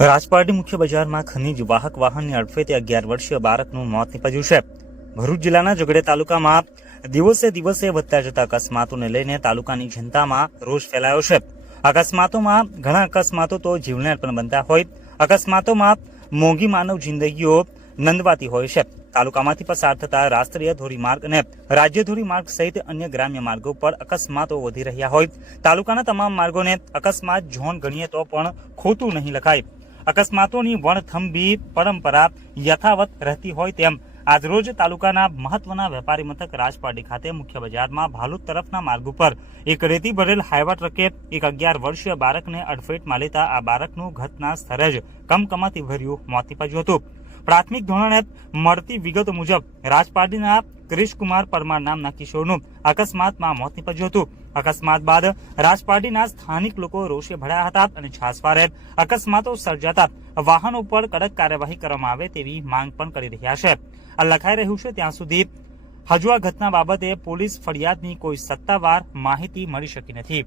રાજપારડી મુખ્ય બજારમાં ખનીજ વાહક વાહનની અડફેતે અગિયાર વર્ષીય બાળકનું મોત નીપજ્યું છે. ભરૂચ જિલ્લાના જગડે તાલુકામાં દિવસે દિવસે વધતા જતા અકસ્માતોને લઈને તાલુકાની જનતામાં રોષ ફેલાયો છે. અકસ્માતોમાં ઘણા અકસ્માતો તો જીવલેણ પણ બનતા હોય. અકસ્માતોમાં મોંઘી માનવ જિંદગીઓ નંદવાતી હોય છે. તાલુકામાંથી પસાર થતા રાષ્ટ્રીય ધોરીમાર્ગ અને રાજ્ય ધોરીમાર્ગ સહિત અન્ય ગ્રામ્ય માર્ગો પર અકસ્માતો વધી રહ્યા હોય. તાલુકાના તમામ માર્ગોને અકસ્માત ઝોન ગણીએ તો પણ ખોટું નહીં લખાય. અકસ્માતોની વણથંભી પરંપરા યથાવત રહેતી હોય તેમ આજરોજ તાલુકાના મહત્વના વેપારી મથક રાજપાડી ખાતે મુખ્ય બજારમાં ભાલુદ તરફના માર્ગ ઉપર એક રેતી ભરેલ હાઈવા ટ્રકે એક અગિયાર વર્ષીય બાળકને અડફેટમાં લેતા આ બાળકનું ઘટના સ્થળે જ કમકમાતી ભર્યું મોત નીપજ્યું હતું. પ્રાથમિક ધોરણે મળતી વિગતો મુજબ રાજપાટીના ક્રિશકુમાર પરમાર નામના કિશોરનું અકસ્માતમાં મોત નીપજ્યું હતું. અકસ્માત બાદ રાજપાટીના સ્થાનિક લોકો રોષે ભરાયા હતા અને છાસવારે અકસ્માતો સર્જાતા વાહનો પર કડક કાર્યવાહી કરવામાં આવે તેવી માંગ પણ કરી રહ્યા છે. આ લખાઈ રહ્યું છે ત્યાં સુધી હજુ આ ઘટના બાબતે પોલીસ ફરિયાદની કોઈ સત્તાવાર માહિતી મળી શકી નથી.